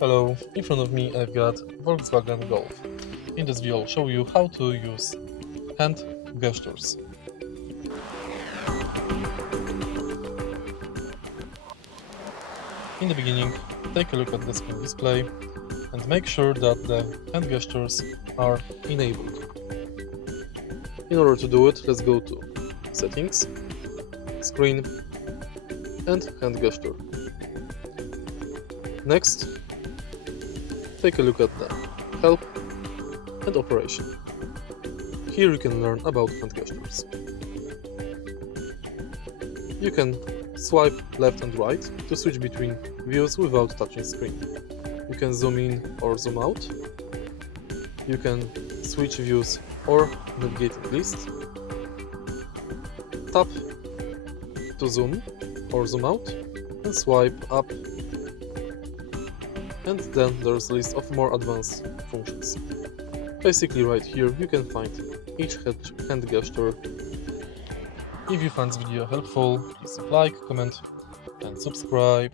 Hello, in front of me I've got Volkswagen Golf. In this video I'll show you how to use hand gestures. In the beginning, take a look at the screen display and make sure that the hand gestures are enabled. In order to do it, let's go to Settings, Screen and Hand Gesture. Next, take a look at the Help and Operation. Here you can learn about hand gestures. You can swipe left and right to switch between views without touching screen. You can zoom in or zoom out. You can switch views or navigate in list. Tap to zoom or zoom out and swipe up. And then there's a list of more advanced functions. Basically right here you can find each hand gesture. If you found this video helpful, please like, comment and subscribe.